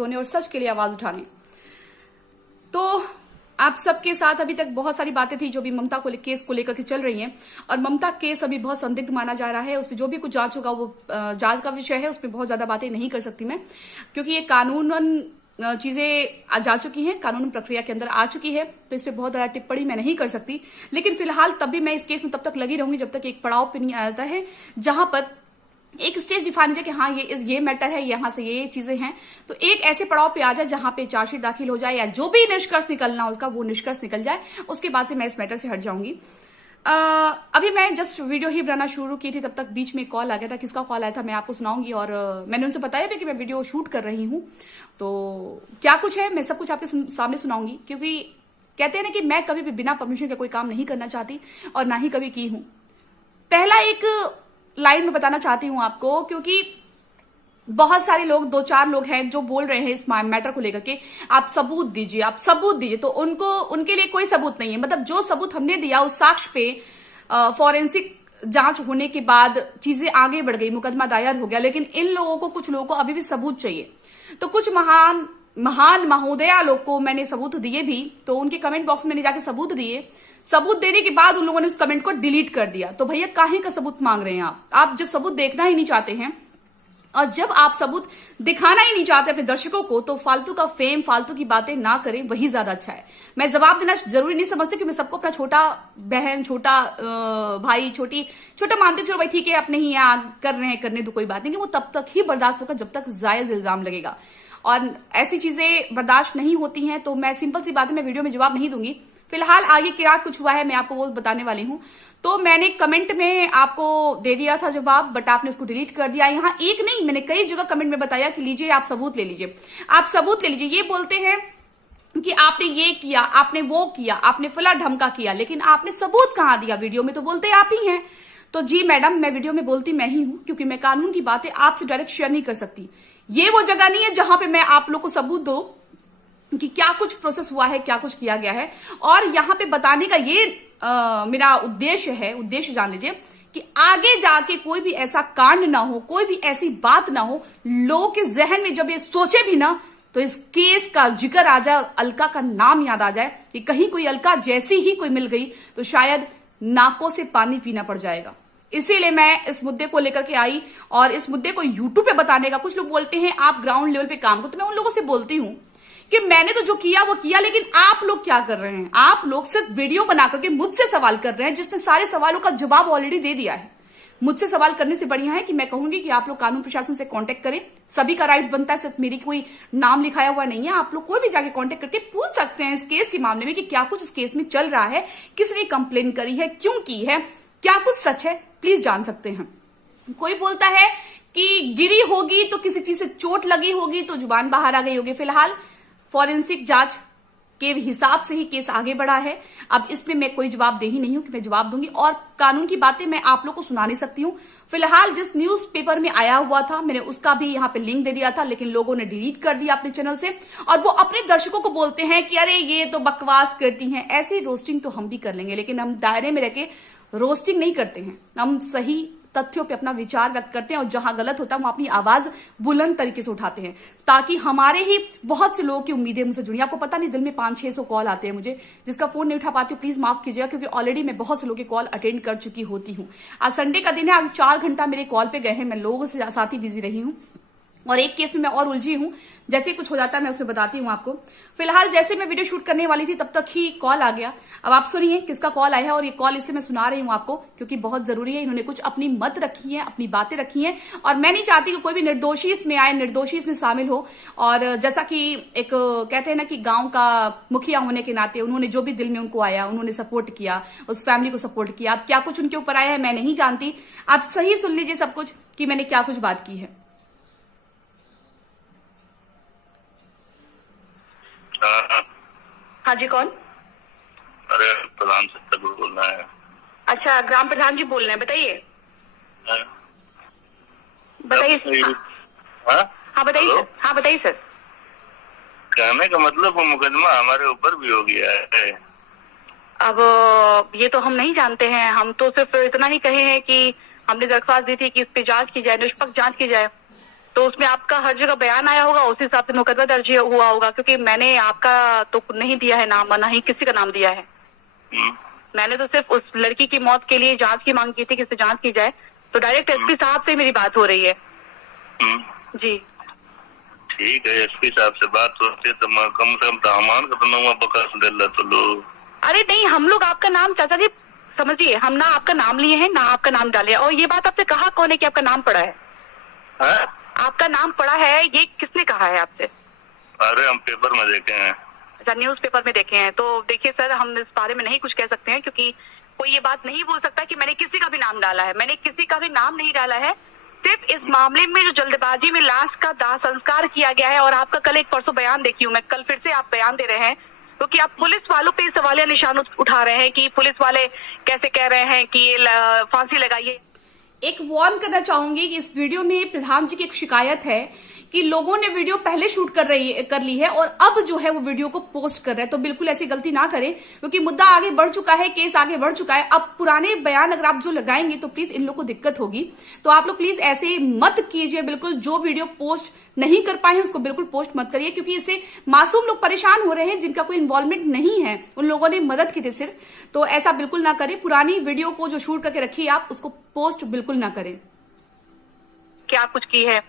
होने और सच के लिए आवाज उठाने। तो आप सबके साथ अभी तक बहुत सारी बातें थी जो भी ममता को केस को लेकर के चल रही हैं, और ममता केस अभी बहुत संदिग्ध माना जा रहा है। उसमें जो भी कुछ जांच होगा वो जांच का विषय है, उसमें बहुत ज्यादा बातें नहीं कर सकती मैं, क्योंकि ये कानूनन चीजें जा चुकी हैं, कानून प्रक्रिया के अंदर आ चुकी है, तो इस पे बहुत ज्यादा टिप्पणी मैं नहीं कर सकती। लेकिन फिलहाल तब भी मैं इस केस में तब तक लगी रहूंगी जब तक एक पड़ाव पे नहीं आ जाता है जहां पर एक स्टेज डिफाइन है कि हाँ ये मैटर है, यहाँ से ये चीजें हैं, तो एक ऐसे पड़ाव पे आ जाए जहां पे चार्जशीट दाखिल हो जाए या जो भी निष्कर्ष निकलना उसका वो निष्कर्ष निकल जाए, उसके बाद से मैं इस मैटर से हट जाऊंगी। अभी मैं जस्ट वीडियो ही बनाना शुरू की थी, तब तक बीच में कॉल आ गया था। किसका कॉल आया था मैं आपको सुनाऊंगी, और मैंने उनसे बताया भी कि मैं वीडियो शूट कर रही हूँ, तो क्या कुछ है मैं सब कुछ आपके सामने सुनाऊंगी, क्योंकि कहते हैं ना कि मैं कभी भी बिना परमिशन के कोई काम नहीं करना चाहती और ना ही कभी की हूं। पहला एक लाइन में बताना चाहती हूं आपको, क्योंकि बहुत सारे लोग, 2-4 लोग हैं जो बोल रहे हैं इस मैटर को लेकर के आप सबूत दीजिए, आप सबूत दीजिए, तो उनके लिए कोई सबूत नहीं है। मतलब जो सबूत हमने दिया उस साक्ष्य पे फॉरेंसिक जांच होने के बाद चीजें आगे बढ़ गई, मुकदमा दायर हो गया, लेकिन इन लोगों को, कुछ लोगों को अभी भी सबूत चाहिए। तो कुछ महान महोदया लोग को मैंने सबूत दिए भी, तो उनके कमेंट बॉक्स में मैंने जाके सबूत दिए। सबूत देने के बाद उन लोगों ने उस कमेंट को डिलीट कर दिया। तो भैया काहे का सबूत मांग रहे हैं आप जब सबूत देखना ही नहीं चाहते हैं और जब आप सबूत दिखाना ही नहीं चाहते अपने दर्शकों को, तो फालतू का फेम, फालतू की बातें ना करें, वही ज्यादा अच्छा है। मैं जवाब देना जरूरी नहीं समझती कि मैं सबको अपना छोटा बहन, छोटा भाई, छोटा मानती हूँ, भाई ठीक है अपने ही यहाँ कर रहे हैं, करने दो, कोई बात नहीं, कि वो तब तक ही बर्दाश्त होगा जब तक जायज इल्जाम लगेगा, और ऐसी चीजें बर्दाश्त नहीं होती हैं। तो मैं सिंपल सी बात है, मैं वीडियो में जवाब नहीं दूंगी। फिलहाल आगे क्या कुछ हुआ है मैं आपको वो बताने वाली हूं। तो मैंने कमेंट में आपको दे दिया था जवाब, बट आपने उसको डिलीट कर दिया। यहाँ एक नहीं, मैंने कई जगह कमेंट में बताया कि लीजिए आप सबूत ले लीजिए, आप सबूत ले लीजिए। ये बोलते हैं कि आपने ये किया, आपने वो किया, आपने फला ढमका किया, लेकिन आपने सबूत कहां दिया? वीडियो में तो बोलते आप ही हैं। तो जी मैडम, मैं वीडियो में बोलती मैं ही हूं, क्योंकि मैं कानून की बातें आपसे डायरेक्ट शेयर नहीं कर सकती। ये वो जगह नहीं है जहां पे मैं आप लोग को सबूत दो कि क्या कुछ प्रोसेस हुआ है, क्या कुछ किया गया है। और यहां पे बताने का ये मेरा उद्देश्य है, उद्देश्य जान लीजिए, कि आगे जाके कोई भी ऐसा कांड ना हो, कोई भी ऐसी बात ना हो, लोगों के जहन में जब ये सोचे भी ना, तो इस केस का जिक्र आ जाए, अलका का नाम याद आ जाए, कि कहीं कोई अलका जैसी ही कोई मिल गई तो शायद नाकों से पानी पीना पड़ जाएगा। इसीलिए मैं इस मुद्दे को लेकर के आई, और इस मुद्दे को यूट्यूब पे बताने का, कुछ लोग बोलते हैं आप ग्राउंड लेवल पे काम करो, तो मैं उन लोगों से बोलती हूं कि मैंने तो जो किया वो किया, लेकिन आप लोग क्या कर रहे हैं? आप लोग सिर्फ वीडियो बना करके मुझसे सवाल कर रहे हैं, जिसने सारे सवालों का जवाब ऑलरेडी दे दिया है। मुझसे सवाल करने से बढ़िया है कि मैं कहूंगी कि आप लोग कानून प्रशासन से कांटेक्ट करें, सभी का राइट्स बनता है, सिर्फ मेरी कोई नाम लिखाया हुआ नहीं है। आप लोग कोई भी जाके कांटेक्ट करके पूछ सकते हैं इस केस के मामले में कि क्या कुछ इस केस में चल रहा है, किसने कंप्लेन करी है, क्यों की है, क्या कुछ सच है, प्लीज जान सकते हैं। कोई बोलता है कि गिरी होगी तो किसी चीज से चोट लगी होगी तो जुबान बाहर आ गई होगी। फिलहाल फॉरेंसिक जांच के हिसाब से ही केस आगे बढ़ा है। अब इसमें मैं कोई जवाब दे ही नहीं हूं कि मैं जवाब दूंगी, और कानून की बातें मैं आप लोग को सुना नहीं सकती हूं। फिलहाल जिस न्यूज़पेपर में आया हुआ था मैंने उसका भी यहाँ पे लिंक दे दिया था, लेकिन लोगों ने डिलीट कर दिया अपने चैनल से, और वो अपने दर्शकों को बोलते हैं कि अरे ये तो बकवास करती हैं। ऐसी रोस्टिंग तो हम भी कर लेंगे, लेकिन हम दायरे में रह के रोस्टिंग नहीं करते हैं। हम सही तथ्यों पे अपना विचार व्यक्त करते हैं, और जहां गलत होता है वहां अपनी आवाज बुलंद तरीके से उठाते हैं, ताकि हमारे ही बहुत से लोगों की उम्मीदें मुझसे जुड़ी। आपको पता नहीं दिन में 500-600 कॉल आते हैं मुझे, जिसका फोन नहीं उठा पाती हूँ, प्लीज माफ कीजिएगा, क्योंकि ऑलरेडी मैं बहुत से लोगों के कॉल अटेंड कर चुकी होती हूँ। आज संडे का दिन है, आज 4 घंटा मेरे कॉल पे गए हैं, मैं लोगों से साथ ही बिजी रही हूँ, और एक केस में मैं और उलझी हूं। जैसे कुछ हो जाता है मैं उसमें बताती हूं आपको। फिलहाल जैसे मैं वीडियो शूट करने वाली थी तब तक ही कॉल आ गया। अब आप सुनिए किसका कॉल आया है, और ये कॉल इसलिए मैं सुना रही हूं आपको क्योंकि बहुत जरूरी है। इन्होंने कुछ अपनी मत रखी है, अपनी बातें रखी हैं, और मैं नहीं चाहती कि कोई भी निर्दोषी इसमें आए, निर्दोषी इसमें शामिल हो। और जैसा कि एक कहते हैं ना कि गांव का मुखिया होने के नाते उन्होंने जो भी दिल में उनको आया उन्होंने सपोर्ट किया, उस फैमिली को सपोर्ट किया। अब क्या कुछ उनके ऊपर आया है मैं नहीं जानती, आप सही सुन लीजिए सब कुछ कि मैंने क्या कुछ बात की है। हाँ जी, कौन? अरे प्रधान से बोलना है। अच्छा, ग्राम प्रधान जी बोल रहे हैं, बताइए। बताइए। हाँ बताइए सर। हाँ बताइए सर। कहने का मतलब वो मुकदमा हमारे ऊपर भी हो गया है। अब ये तो हम नहीं जानते हैं, हम तो सिर्फ इतना ही कहे हैं कि हमने दरख्वास्त दी थी कि इस पे जांच की जाए, निष्पक्ष जांच की जाए। तो उसमें आपका हर जगह बयान आया होगा, उस हिसाब से मुकदमा दर्ज हुआ होगा, क्योंकि मैंने आपका तो नहीं दिया है नाम, ना ही किसी का नाम दिया है। मैंने तो सिर्फ उस लड़की की मौत के लिए जांच की मांग की थी कि इससे जांच की जाए, तो डायरेक्ट एसपी साहब से मेरी बात हो रही है। जी ठीक है, एसपी साहब से बात होती है तो कम से कम सामान का तो नवा बकस दे तो लो। अरे नहीं, हम लोग आपका नाम, चाचा जी समझिए, हम ना आपका नाम लिए हैं ना आपका नाम डाले, और ये बात आपसे कहा कौन है कि आपका नाम पड़ा है? आपका नाम पड़ा है, ये किसने कहा है आपसे? अरे हम पेपर में देखे हैं। अच्छा, न्यूज पेपर में देखे हैं। तो देखिए सर, हम इस बारे में नहीं कुछ कह सकते हैं, क्योंकि कोई ये बात नहीं बोल सकता कि मैंने किसी का भी नाम डाला है। मैंने किसी का भी नाम नहीं डाला है। सिर्फ इस मामले में जो जल्दबाजी में लाश का दाह संस्कार किया गया है, और आपका कल एक परसों बयान देखी हूँ मैं, कल फिर से आप बयान दे रहे हैं, क्योंकि आप पुलिस वालों पे सवालिया निशान उठा रहे हैं कि पुलिस वाले कैसे कह रहे हैं कि ये फांसी लगाइए। एक वार्न करना चाहूंगी कि इस वीडियो में प्रधान जी की एक शिकायत है कि लोगों ने वीडियो पहले शूट कर ली है और अब जो है वो वीडियो को पोस्ट कर रहे हैं। तो बिल्कुल ऐसी गलती ना करें, क्योंकि मुद्दा आगे बढ़ चुका है, केस आगे बढ़ चुका है। अब पुराने बयान अगर आप जो लगाएंगे तो प्लीज इन लोगों को दिक्कत होगी। तो आप लोग प्लीज ऐसे मत कीजिए। बिल्कुल जो वीडियो पोस्ट नहीं कर पाए हैं उसको बिल्कुल पोस्ट मत करिए, क्योंकि इससे मासूम लोग परेशान हो रहे हैं जिनका कोई इन्वॉल्वमेंट नहीं है, उन लोगों ने मदद की थी सिर्फ। तो ऐसा बिल्कुल ना करें। पुरानी वीडियो को जो शूट करके रखिए आप, उसको पोस्ट बिल्कुल ना करें। क्या कुछ की है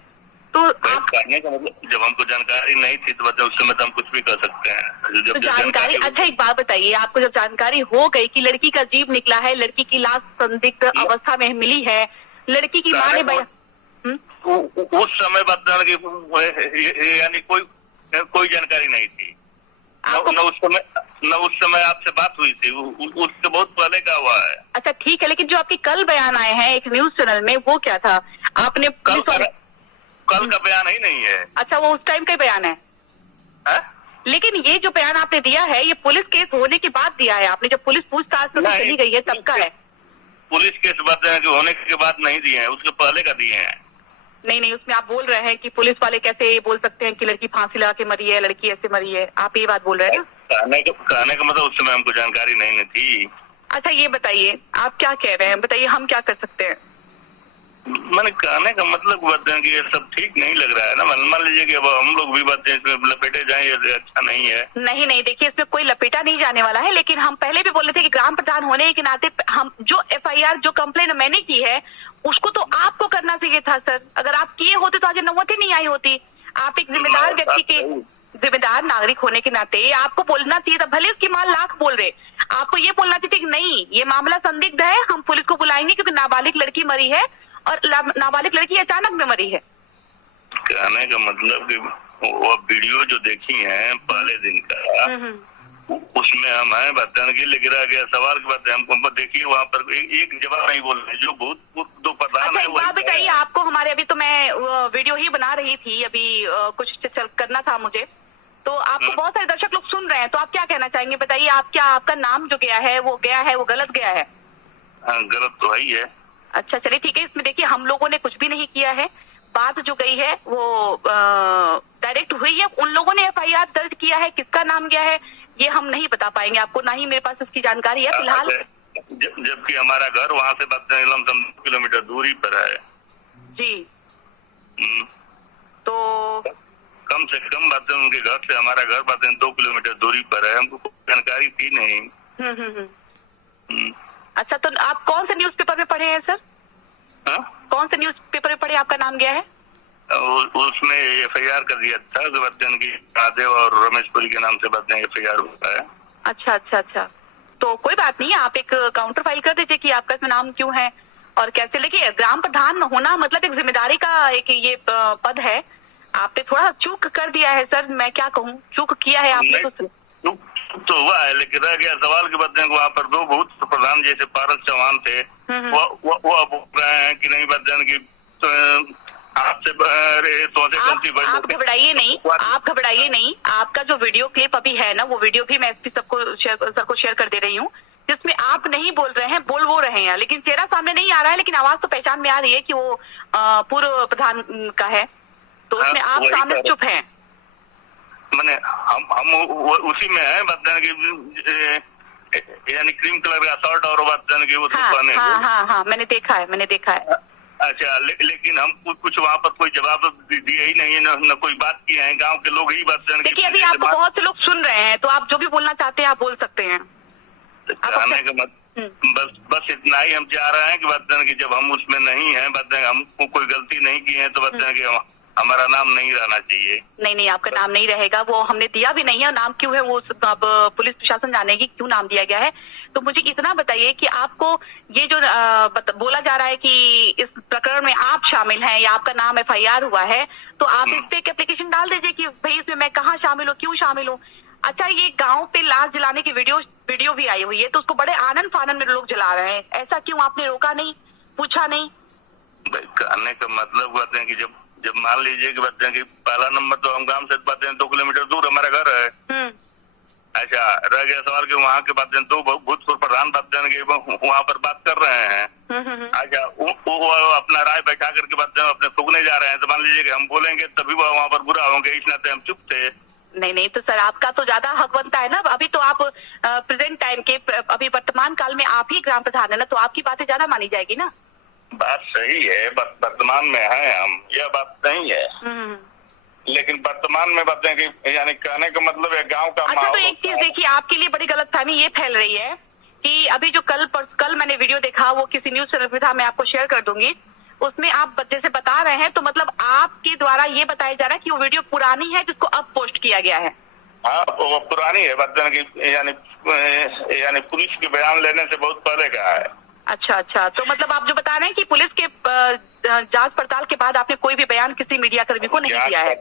तो आप करने का मतलब, जब हमको जानकारी नहीं थी तो मतलब उस समय तो हम कुछ भी कर सकते हैं। जब तो जानकारी, अच्छा एक बात बताइए, आपको जब जानकारी हो गई कि लड़की का जीव निकला है, लड़की की लाश संदिग्ध अवस्था में मिली है, लड़की की मां ने उस समय बताने की यानी कोई जानकारी नहीं थी। न उस समय आपसे बात हुई थी, उससे बहुत पहले का हुआ है। अच्छा ठीक है, लेकिन जो आपके कल बयान आए हैं एक न्यूज चैनल में, वो क्या था? आपने कल का बयान ही नहीं है। अच्छा, वो उस टाइम का बयान है? लेकिन ये जो बयान आपने दिया है, ये पुलिस केस होने के बाद दिया है आपने, जब पुलिस पूछताछ में चली गई है तब का है? पुलिस केस होने के बाद नहीं दिए हैं, उसके पहले का दिए हैं। नहीं, उसमें आप बोल रहे हैं कि पुलिस वाले कैसे बोल सकते हैं कि लड़की फांसी लगा के मरी है, लड़की ऐसे मरी है, आप ये बात बोल रहे हैं? कहने का मतलब उस समय हमको जानकारी नहीं थी। अच्छा ये बताइए, आप क्या कह रहे हैं, बताइए हम क्या कर सकते हैं? मैंने कहने का मतलब कि ये सब ठीक नहीं लग रहा है ना। मान लीजिए कि अब हम लोग भी बातें इसमें लपेटे जाएं, ये अच्छा नहीं है। नहीं, देखिए इसमें कोई लपेटा नहीं जाने वाला है, लेकिन हम पहले भी बोल रहे थे कि ग्राम प्रधान होने के नाते हम जो FIR जो कंप्लेन मैंने की है उसको तो आपको करना चाहिए था सर। अगर आप किए होते तो आज नौबत ही नहीं आई होती। आप एक जिम्मेदार व्यक्ति के, जिम्मेदार नागरिक होने के नाते आपको बोलना चाहिए था। भले उसकी मां लाख बोल रहे, आपको ये बोलना चाहिए कि नहीं, ये मामला संदिग्ध है, हम पुलिस को बुलाएंगे क्योंकि नाबालिग लड़की मरी है और नाबालिग लड़की अचानक में मरी है। कहने का मतलब कि वो वीडियो जो देखी है पहले दिन का, उसमें हम है बताने के लिए गिरा गया सवाल की बात है। हमको देखिए वहाँ पर एक जवाब नहीं बोल रहे, जो बहुत दो प्रधान है। बात बताइए आपको हमारे, अभी तो मैं वीडियो ही बना रही थी, अभी कुछ करना था मुझे, तो आपको बहुत सारे दर्शक लोग सुन रहे हैं, तो आप क्या कहना चाहेंगे बताइए? आप क्या, आपका नाम जो गया है वो गलत गया है? हाँ, गलत तो है ही है। अच्छा चलिए ठीक है, इसमें देखिए हम लोगों ने कुछ भी नहीं किया है, बात जो गई है वो डायरेक्ट हुई है। उन लोगों ने FIR दर्ज किया है, किसका नाम गया है ये हम नहीं बता पाएंगे आपको, ना ही मेरे पास इसकी जानकारी है फिलहाल। जबकि हमारा घर वहाँ से 2 किलोमीटर दूरी पर है जी। तो कम से कम बातें उनके घर से हमारा घर 2 किलोमीटर दूरी पर है, हमको जानकारी थी नहीं। अच्छा, तो आप कौन से न्यूज पेपर में पढ़े हैं सर? कौन से न्यूज पेपर में पढ़े, आपका नाम गया है? उसमें FIR कर दिया था कि महादेव और रमेश पुरी के नाम से FIR हुआ है। अच्छा, तो कोई बात नहीं, आप एक काउंटर फाइल कर दीजिए कि आपका इसमें नाम क्यों है और कैसे। देखिए ग्राम प्रधान होना मतलब एक जिम्मेदारी का एक ये पद है, आपने थोड़ा चूक कर दिया है सर, मैं क्या कहूँ, चूक किया है आपने। तो हुआ है, लेकिन रह गया सवाल के बाद वहाँ पर 2 बहुत प्रधान जैसे पारस चौहान थे, वो बोल रहे हैं कि नहीं बदन की आपसे आप घबराइए नहीं, आप घबराइए नहीं। आपका जो वीडियो क्लिप अभी है ना, वो वीडियो भी मैं सर को शेयर कर दे रही हूँ, जिसमें आप नहीं बोल रहे हैं, बोल वो रहे हैं, लेकिन चेहरा सामने नहीं आ रहा है, लेकिन आवाज तो पहचान में आ रही है कि वो पूर्व प्रधान का है, तो उसमें आप सामने चुप हैं। मैंने हम उसी में है बताने की, यानी क्रीम कलर का शर्ट और बताने की वो हाँ, मैंने देखा है। अच्छा, लेकिन हम कुछ वहाँ पर कोई जवाब दिए ही नहीं है, न कोई बात किए हैं। गांव के लोग ही बात करने देखिए अभी आपको बहुत से लोग सुन रहे हैं, तो आप जो भी बोलना चाहते हैं आप बोल सकते हैं। कहने का बस इतना ही हम चाह रहे हैं कि बताने कि जब हम उसमें नहीं है, बताने हमको कोई गलती नहीं की है, तो बताने कि हमारा नाम नहीं रहना चाहिए। नहीं, आपका नाम नहीं रहेगा, वो हमने दिया भी नहीं है। नाम क्यों है वो अब पुलिस प्रशासन जानेगी क्यों नाम दिया गया है। तो मुझे इतना बताइए कि आपको ये जो बोला जा रहा है कि इस प्रकरण में आप शामिल हैं या आपका नाम FIR हुआ है, तो आप इस पे एक एप्लीकेशन डाल दीजिए कि भाई इसमें मैं कहाँ शामिल हूँ, क्यों शामिल हूँ। अच्छा, ये गांव पे लाश जलाने की वीडियो भी आई हुई है, तो उसको बड़े आनंद फानंद में लोग जला रहे हैं, ऐसा क्यों? आपने रोका नहीं, पूछा नहीं? कहने का मतलब कहते हैं कि जब मान लीजिए कि बताते हैं कि पहला नंबर तो हम गांव से बातें 2 किलोमीटर दूर हमारा घर है। अच्छा, रह गया सवाल कि वहाँ के बातें तो भूतपूर्व प्रधान बातें वहाँ पर बात कर रहे हैं। अच्छा, वो अपना राय बैठा करके बातें अपने फूकने जा रहे हैं, तो मान लीजिए कि हम बोलेंगे तभी वो वहाँ पर बुरा होंगे, इस नाते हम चुप थे। नहीं, तो सर आपका तो ज्यादा हक बनता है ना। अभी तो आप प्रेजेंट टाइम के, अभी वर्तमान काल में आप ही ग्राम प्रधान है ना, तो आपकी बातें ज्यादा मानी जाएगी ना। बात सही है, वर्तमान में है हम, यह बात नहीं है, लेकिन वर्तमान में बातें कि यानी कहने का मतलब है गांव का। अच्छा, तो एक चीज देखिए, आपके लिए बड़ी गलतफहमी ये फैल रही है कि अभी जो कल मैंने वीडियो देखा, वो किसी न्यूज चैनल पे था, मैं आपको शेयर कर दूंगी। उसमें आप जैसे बता रहे हैं, तो मतलब आपके द्वारा ये बताया जा रहा है कि वो वीडियो पुरानी है जिसको अब पोस्ट किया गया है। हाँ, वो पुरानी है, यानी पुलिस के बयान लेने से बहुत पहले का है। अच्छा, तो मतलब आप जो बता रहे हैं कि पुलिस के जांच पड़ताल के बाद आपने कोई भी बयान किसी मीडिया कर्मी को नहीं दिया है।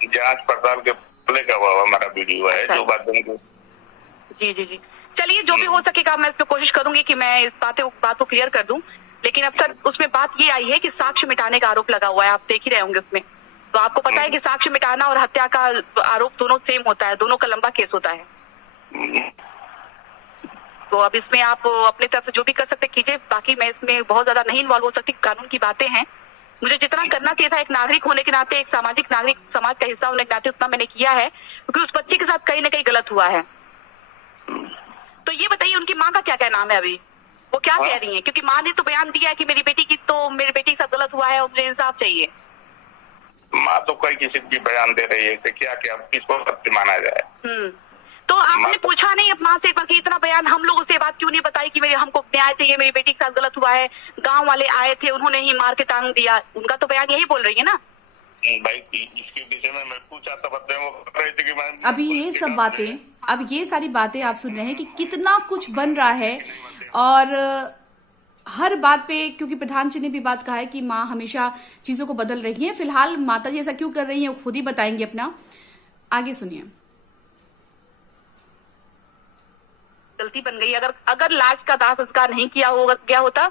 जांच पड़ताल के पहले का हमारा वीडियो है। अच्छा। जो बात जी, चलिए जो भी हो सकेगा मैं इस पे कोशिश करूंगी कि मैं इस बात को क्लियर कर दूं। लेकिन अब सर उसमें बात ये आई है कि साक्ष्य मिटाने का आरोप लगा हुआ है, आप देख ही रहे होंगे उसमें। तो आपको पता है कि साक्ष्य मिटाना और हत्या का आरोप दोनों सेम होता है, दोनों का लंबा केस होता है। तो अब इसमें आप अपने तरफ से जो भी कर सकते कीजिए, बाकी मैं इसमें बहुत ज्यादा नहीं इन्वॉल्व हो सकती, कानून की बातें हैं। मुझे जितना करना चाहिए था एक नागरिक होने के नाते, एक सामाजिक नागरिक, समाज का हिस्सा होने के नाते, उतना मैंने किया है, क्योंकि उस बच्चे के साथ कहीं ना कहीं गलत हुआ है। तो ये बताइए उनकी माँ का क्या नाम है अभी, वो क्या कह रही है? क्योंकि माँ ने तो बयान दिया है कि मेरी बेटी के साथ गलत हुआ है और मुझे इंसाफ चाहिए। माँ तो कोई किसी की बयान दे रही है कि क्या किसको सत्य माना जाए। तो आपने पूछा नहीं अपना से एक बार कि इतना बयान हम लोगों से बात क्यों नहीं बताई कि हमको न्याय चाहिए, मेरी बेटी के साथ गलत हुआ है, गांव वाले आए थे उन्होंने ही मार के टांग दिया, उनका तो बयान यही बोल रही है ना। भाई इसके विषय में मैं पूछा था, वो कह रहे थे कि मैं अभी ये सब बातें, अब ये सारी बातें आप सुन रहे हैं कि कितना कुछ बन रहा है। और हर बात पे, क्योंकि प्रधान जी ने भी बात कहा है कि माँ हमेशा चीजों को बदल रही है। फिलहाल माता जी ऐसा क्यों कर रही है वो खुद ही बताएंगे अपना, आगे सुनिए। गलती बन गई, अगर लाश का दाह संस्कार नहीं किया गया होता,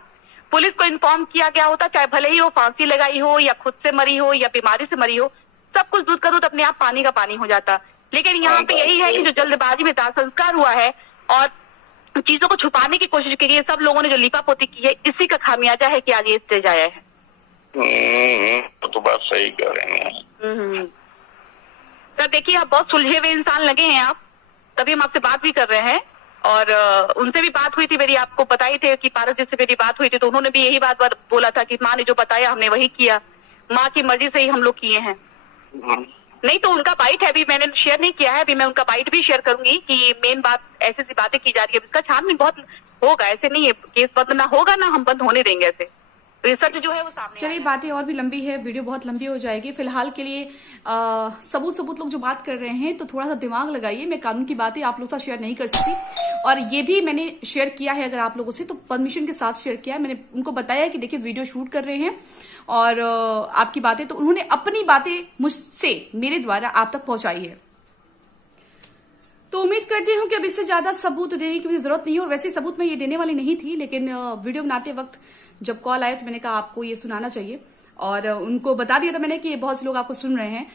पुलिस को इन्फॉर्म किया गया होता, चाहे भले ही वो फांसी लगाई हो या खुद से मरी हो या बीमारी से मरी हो, सब कुछ दूध करूँ तो अपने आप पानी का पानी हो जाता। लेकिन यहाँ पे यही है कि जो जल्दबाजी में दाह संस्कार हुआ है और चीजों को छुपाने की कोशिश की है, सब लोगों ने जो लीपापोती की है, इसी का खामियाजा है कि आज ये स्टेज आया है। तो बात सही कह रहे हैं। सर देखिए, आप बहुत सुलझे हुए इंसान लगे हैं आप, तभी हम आपसे बात भी कर रहे हैं। और उनसे भी बात हुई थी मेरी, आपको बताई थे कि पारस जी से मेरी बात हुई थी, तो उन्होंने भी यही बात बोला था कि माँ ने जो बताया हमने वही किया, माँ की मर्जी से ही हम लोग किए हैं। नहीं तो उनका बाइट है, अभी मैंने शेयर नहीं किया है, अभी मैं उनका बाइट भी शेयर करूंगी कि मेन बात ऐसी सी बातें की जा रही है, इसका छानबीन बहुत होगा, ऐसे नहीं है केस बंद ना होगा ना हम बंद होने देंगे ऐसे, तो ये सच जो है वो सामने। चलिए, बातें और भी लंबी है, वीडियो बहुत लंबी हो जाएगी। फिलहाल के लिए सबूत लोग जो बात कर रहे हैं, तो थोड़ा सा दिमाग लगाइए। मैं कानून की बातें आप लोग साथ शेयर नहीं कर सकती, और ये भी मैंने शेयर किया है अगर आप लोगों से तो परमिशन के साथ शेयर किया है। मैंने उनको बताया कि देखिए वीडियो शूट कर रहे हैं और आपकी बातें, तो उन्होंने अपनी बातें मुझसे, मेरे द्वारा आप तक पहुंचाई है। तो उम्मीद करती हूँ कि अब इससे ज्यादा सबूत देने की मुझे जरूरत नहीं है, और वैसे सबूत मैं ये देने वाली नहीं थी, लेकिन वीडियो बनाते वक्त जब कॉल आया तो मैंने कहा आपको ये सुनाना चाहिए, और उनको बता दिया था मैंने कि बहुत से लोग आपको सुन रहे हैं।